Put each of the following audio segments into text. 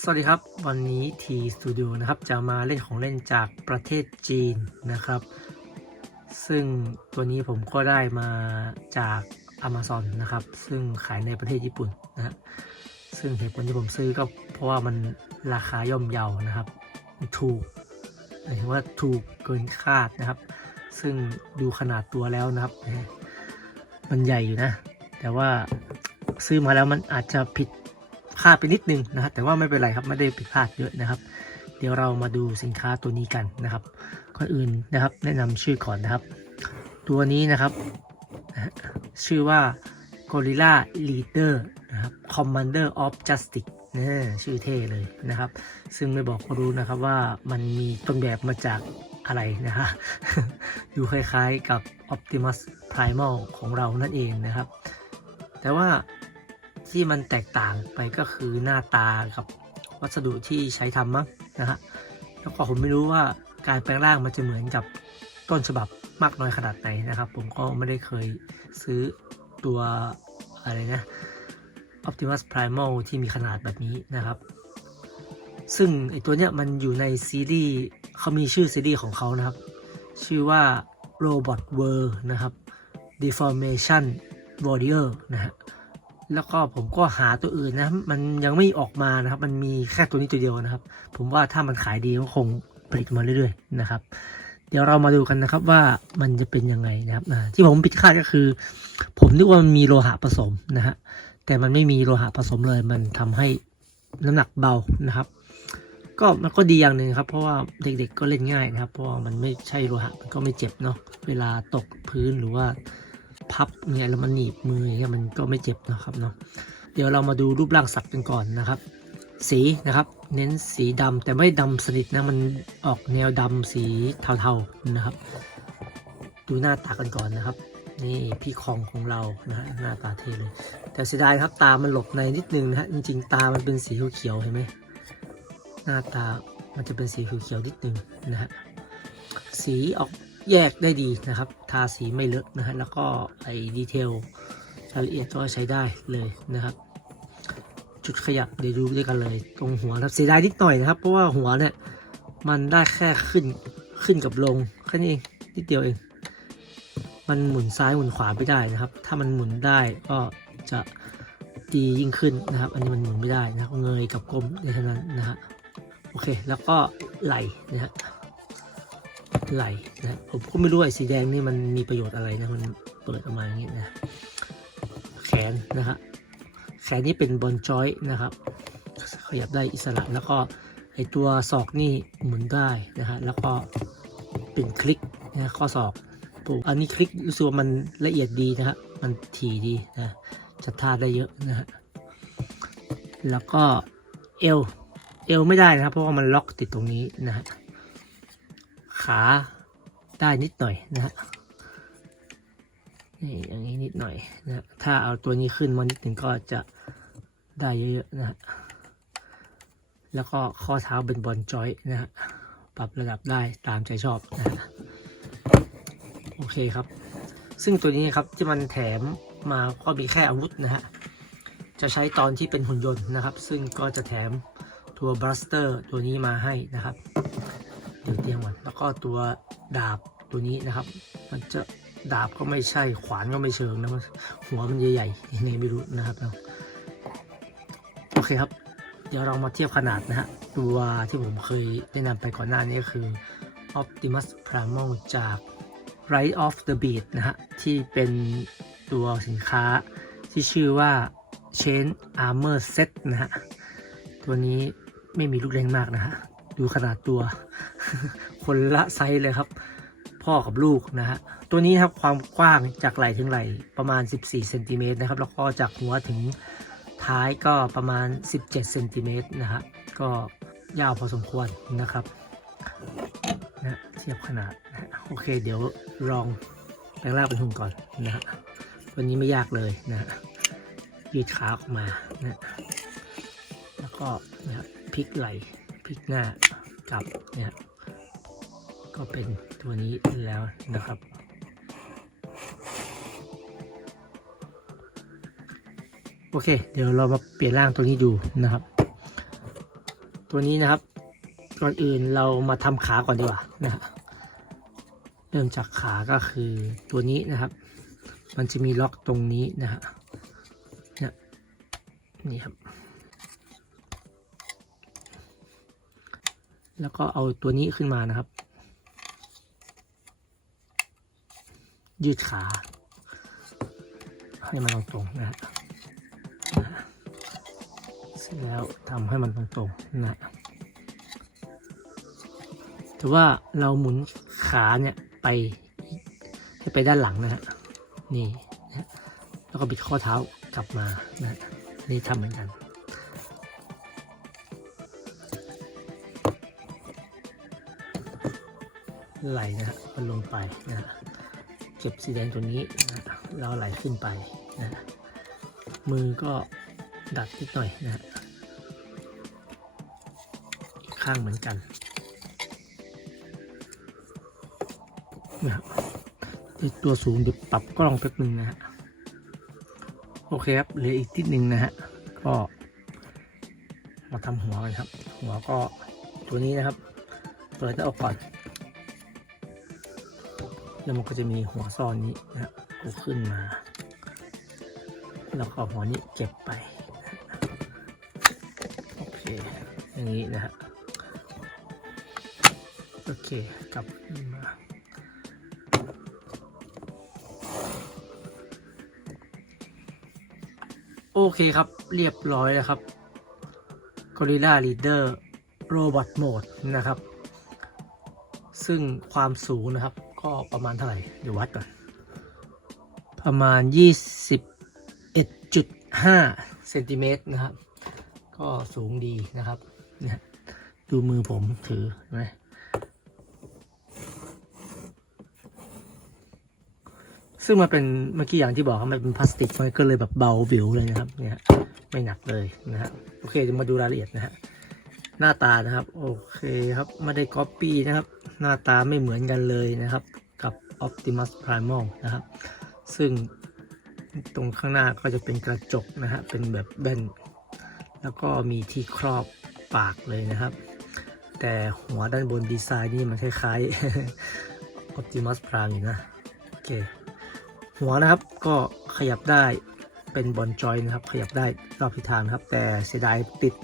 สวัสดีครับ วันนี้ T Studio นะครับ จะมาเล่นของเล่นจากประเทศจีนนะครับ ซึ่งตัวนี้ผมก็ได้มาจาก Amazon นะครับ ซึ่งขายในประเทศญี่ปุ่นนะฮะซึ่งเหตุผลที่ผมซื้อก็เพราะว่ามันราคาย่อมเยานะครับ ถูกหมายถึงว่าถูกเกินคาดนะครับ ซึ่งดูขนาดตัวแล้วนะครับ มันใหญ่อยู่นะ แต่ว่าซื้อมาแล้วมันอาจจะผิด พลาดไปนิดนึงนะครับ แต่ว่าไม่เป็นไรครับไม่ได้ผิดพลาดเยอะนะครับ เดี๋ยวเรามาดูสินค้าตัวนี้กันนะครับก่อนอื่นนะครับ แนะนำชื่อก่อนนะครับ ตัวนี้นะครับ ชื่อว่า Gorilla Leader นะครับ Commander of Justice นะชื่อเท่เลยนะครับ ซึ่งไม่บอกก็รู้นะครับว่ามันมีต้นแบบมาจากอะไรนะฮะดูคล้ายๆกับ Optimus Primal ของเรานั่นเองนะครับ แต่ว่า ที่มันแตกต่างไปก็คือหน้าตากับวัสดุที่ใช้ทำมั้งนะฮะแล้วก็ผมไม่รู้ว่าการแปลงร่างมันจะเหมือนกับต้นฉบับมากน้อยขนาดไหนนะครับ ผมก็ไม่ได้เคยซื้อตัวอะไรนะ Optimus Primal ที่มีขนาดแบบนี้นะครับ ซึ่งไอตัวเนี้ยมันอยู่ในซีรีส์เขามีชื่อซีรีส์ของเขานะครับ ชื่อว่า Robot World นะครับ Deformation Warrior นะฮะ แล้วก็ผมก็หาตัวอื่นนะ มันยังไม่ออกมานะครับ มันมีแค่ตัวนี้ตัวเดียวนะครับ ผมว่าถ้ามันขายดีก็คงผลิตมาเรื่อยๆนะครับ เดี๋ยวเรามาดูกันนะครับว่ามันจะเป็นยังไงนะครับที่ผมผิดคาดก็คือ ผมนึกว่ามันมีโลหะผสมนะฮะแต่มันไม่มีโลหะผสมเลย มันทำให้น้ำหนักเบานะครับ ก็มันก็ดีอย่างหนึ่งครับ เพราะว่าเด็กๆก็เล่นง่ายนะครับ เพราะว่ามันไม่ใช่โลหะมันก็ไม่เจ็บเนาะเวลาตกพื้นหรือว่า พับเนี่ยแล้วมันหนีบมือเงี้ยมันก็ไม่เจ็บนะครับเนาะเดี๋ยวเรามาดูรูปร่างสัตว์กันก่อนนะครับ สีนะครับ เน้นสีดำแต่ไม่ดำสนิทนะมันออกแนวดำสีเทาๆนะครับ ดูหน้าตากันก่อนนะครับ นี่พี่คองของเรานะฮะหน้าตาเท่เลย แต่เสียดายครับตามันหลบในนิดนึงนะฮะจริงๆ ตามันเป็นสีเขียวๆเห็นไหมหน้าตามันจะเป็นสีเขียวๆนิดนึงนะฮะสีออก แยกได้ดีนะครับ ทาสีไม่เลอะนะฮะแล้วก็ไอ้ดีเทลรายละเอียดก็ใช้ได้เลยนะครับ จุดขยับเดี๋ยวดูด้วยกันเลย ตรงหัวครับเสียดายนิดหน่อยนะครับ เพราะว่าหัวเนี่ยมันได้แค่ขึ้นขึ้นกับลงแค่นี้เองนิดเดียวเอง มันหมุนซ้ายหมุนขวาไม่ได้นะครับ ถ้ามันหมุนได้ก็จะดียิ่งขึ้นนะครับ อันนี้มันหมุนไม่ได้นะเงยกับก้มในเท่านั้นนะฮะโอเค แล้วก็ไหลนะฮะ ไหลนะผมก็ไม่รู้ไอ้สีแดงนี่มันมีประโยชน์อะไรนะมันเปิดออกมาอย่างนี้นะแขนนะฮะแขนนี่เป็นบอลจอยนะครับ ขยับได้อิสระแล้วก็ไอตัวศอกนี่หมุนได้นะฮะแล้วก็เป็นคลิกนะข้อศอกผมอันนี้คลิกรู้สึกว่ามันละเอียดดีนะฮะมันถี่ดีนะจัดท่าได้เยอะนะฮะแล้วก็เอวเอวไม่ได้นะครับเพราะว่ามันล็อกติดตรงนี้นะฮะ ขาได้นิดหน่อยนะฮะนี่อย่างนี้นิดหน่อยนะฮะถ้าเอาตัวนี้ขึ้นมานิดหนึ่งก็จะได้เยอะๆนะฮะแล้วก็ข้อเท้าเป็นบอลจอยนะฮะปรับระดับได้ตามใจชอบนะฮะโอเคครับ ซึ่งตัวนี้ครับที่มันแถมมาก็มีแค่อาวุธนะฮะจะใช้ตอนที่เป็นหุ่นยนต์นะครับ ซึ่งก็จะแถมตัวบลัสเตอร์ตัวนี้มาให้นะครับ เดี๋ยวเตียมก่อนแล้วก็ตัวดาบตัวนี้นะครับ มันจะดาบก็ไม่ใช่ขวานก็ไม่เชิงนะมันหัวมันใหญ่ๆยังไงไม่รู้นะครับเนาโอเคครับ เดี๋ยวเรามาเทียบขนาดนะฮะตัวที่ผมเคยแนะนำไปก่อนหน้านี้คือ Optimus Primal จาก Right of the Beat นะฮะ ที่เป็นตัวสินค้าที่ชื่อว่า Chain Armor Set นะฮะ ตัวนี้ไม่มีลูกเล่นมากนะฮะ ดูขนาดตัว คนละไซส์เลยครับ พ่อกับลูกนะฮะ ตัวนี้ครับความกว้างจากไหล่ถึงไหล่ประมาณ 14เซนติเมตรนะครับ แล้วก็จากหัวถึงท้ายก็ประมาณ 17เซนติเมตรนะฮะ ก็ยาวพอสมควรนะครับนะเทียบขนาดนะโอเค เดี๋ยวลองแปลงร่างเป็นหุ่นก่อนนะฮะวันนี้ไม่ยากเลยนะยืดขาออกมานะแล้วก็นะฮะพลิกไหล่ พลิกหน้ากลับเนี่ยก็เป็นตัวนี้แล้วนะครับ โอเค เดี๋ยวเรามาเปลี่ยนร่างตัวนี้ดูนะครับ ตัวนี้นะครับ ก่อนอื่นเรามาทำขาก่อนดีกว่านะฮะเริ่มจากขาก็คือตัวนี้นะครับ มันจะมีล็อกตรงนี้นะฮะนี่ครับ แล้วก็เอาตัวนี้ขึ้นมานะครับ ยืดขา ให้มันตรงๆนะฮะเสร็จแล้วทำให้มันตรงๆนะฮะถือว่าเราหมุนขาเนี่ยไปไปด้านหลังนะฮะนี่นะแล้วก็บิดข้อเท้ากลับมานะนี่ทำเหมือนกัน ไหลนะฮะมันลงไปนะฮะเก็บสีแดงตัวนี้นะแล้วไหลขึ้นไปนะฮะมือก็ดัดนิดหน่อยนะฮะข้างเหมือนกันนะครับตัวสูงเดี๋ยวปรับกล้องแป๊บนึงนะฮะโอเคครับเหลืออีกทิศหนึ่งนะฮะก็มาทำหัวกันครับ หัวก็ตัวนี้นะครับเปิดหน้าอกก่อน แล้วมันก็จะมีหัวซ่อนนี้นะกูขึ้นมา แล้วก็หัวนี้เก็บไป โอเค อย่างนี้นะฮะ โอเค กลับขึ้นมาโอเคครับ เรียบร้อยแล้วครับ Gorilla Leader Robot Mode นะครับ ซึ่งความสูงนะครับ ก็ประมาณเท่าไหร่ เดี๋ยววัดก่อน ประมาณ 21.5เซนติเมตรนะครับ ก็สูงดีนะครับเนี่ยดูมือผมถือนไหมซึ่งมันเป็นเมื่อกี้อย่างที่บอกครับมันเป็นพลาสติกมันก็เลยแบบเบาวิวเลยนะครับเนี่ยไม่หนักเลยนะฮะโอเคจะมาดูรายละเอียดนะฮะ หน้าตานะครับ โอเคครับ ไม่ได้ก๊อปปี้นะครับ หน้าตาไม่เหมือนกันเลยนะครับ กับ Optimus Primal นะครับ ซึ่งตรงข้างหน้าก็จะเป็นกระจกนะฮะเป็นแบบแบนแล้วก็มีที่ครอบปากเลยนะครับ แต่หัวด้านบนดีไซน์นี่มันคล้ายๆ Optimus Prime อยู่นะโอเคหัวนะครับก็ขยับได้เป็นบอลจอยนะครับ ขยับได้รอบทิศทางนะครับ แต่เสียดายติด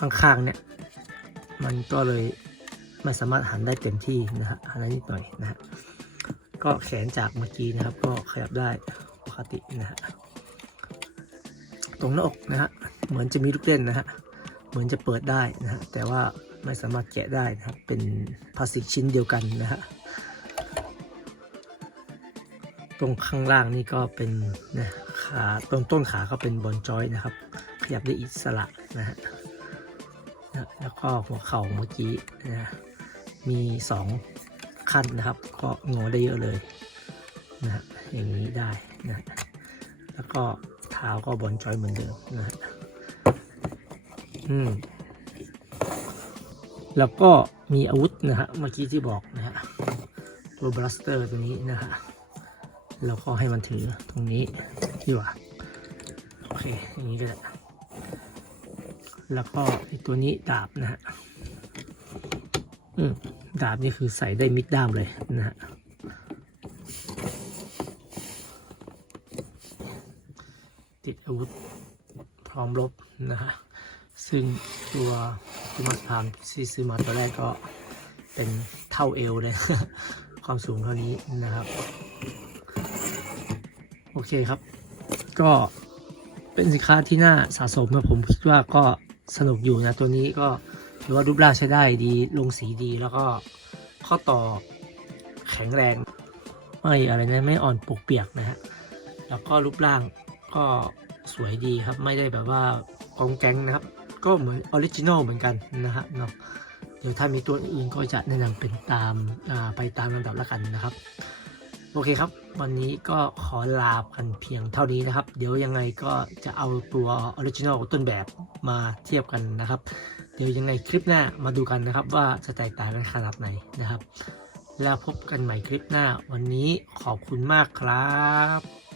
ข้างๆเนี่ย มันก็เลยไม่สามารถหันได้เต็มที่นะฮะหันได้นิดหน่อยนะฮะก็แขนจากเมื่อกี้นะครับ ก็ขยับได้ปกตินะฮะตรงหน้าอกนะฮะเหมือนจะมีลูกเล่นนะฮะเหมือนจะเปิดได้นะฮะแต่ว่าไม่สามารถแกะได้นะครับ เป็นพลาสติกชิ้นเดียวกันนะฮะตรงข้างล่างนี่ก็เป็นนะขาตรงต้นขาก็เป็นบอลจอยนะครับ ขยับได้อิสระนะฮะนะ แล้วก็หัวเข่าเมื่อกี้นะมีสองขั้นนะครับ ก็งอได้เยอะเลยนะฮะอย่างนี้ได้นะแล้วก็เท้าก็บอลจอยเหมือนเดิมนะฮะอืมแล้วก็มีอาวุธนะฮะเมื่อกี้ที่บอกนะฮะตัวบลัสเตอร์ตัวนี้นะฮะแล้วก็ให้มันถือตรงนี้ที่ว่าโอเคอย่างนี้ก็ได้ แล้วก็ตัวนี้ดาบนะฮะอืมดาบนี่คือใส่ได้มิดด้ามเลยนะฮะติดอาวุธพร้อมรบนะฮะซึ่งตัวตัวมัสพามที่ซื้อมาตัวแรกก็เป็นเท่าเอวเลย ความสูงเท่านี้นะครับ โอเคครับ ก็เป็นสินค้าที่น่าสะสมนะผมคิดว่าก็ สนุกอยู่นะตัวนี้ก็ถือว่ารูปร่างใช้ได้ดีลงสีดีแล้วก็ข้อต่อแข็งแรง ไม่อะไรนะไม่อ่อนปวกเปียกนะฮะแล้วก็รูปร่างก็สวยดีครับไม่ได้แบบว่ากองแก๊งนะครับ ก็เหมือนออริจินอลเหมือนกันนะฮะเนาะเดี๋ยวถ้ามีตัวอื่นก็จะแนะนำเป็นตามไปตามลำดับละกันนะครับ โอเคครับ วันนี้ก็ขอลากันเพียงเท่านี้นะครับ เดี๋ยวยังไงก็จะเอาตัวออริจินอลต้นแบบมาเทียบกันนะครับ เดี๋ยวยังไงคลิปหน้ามาดูกันนะครับ ว่าจะแตกต่างกันขนาดไหนนะครับ แล้วพบกันใหม่คลิปหน้า วันนี้ขอบคุณมากครับ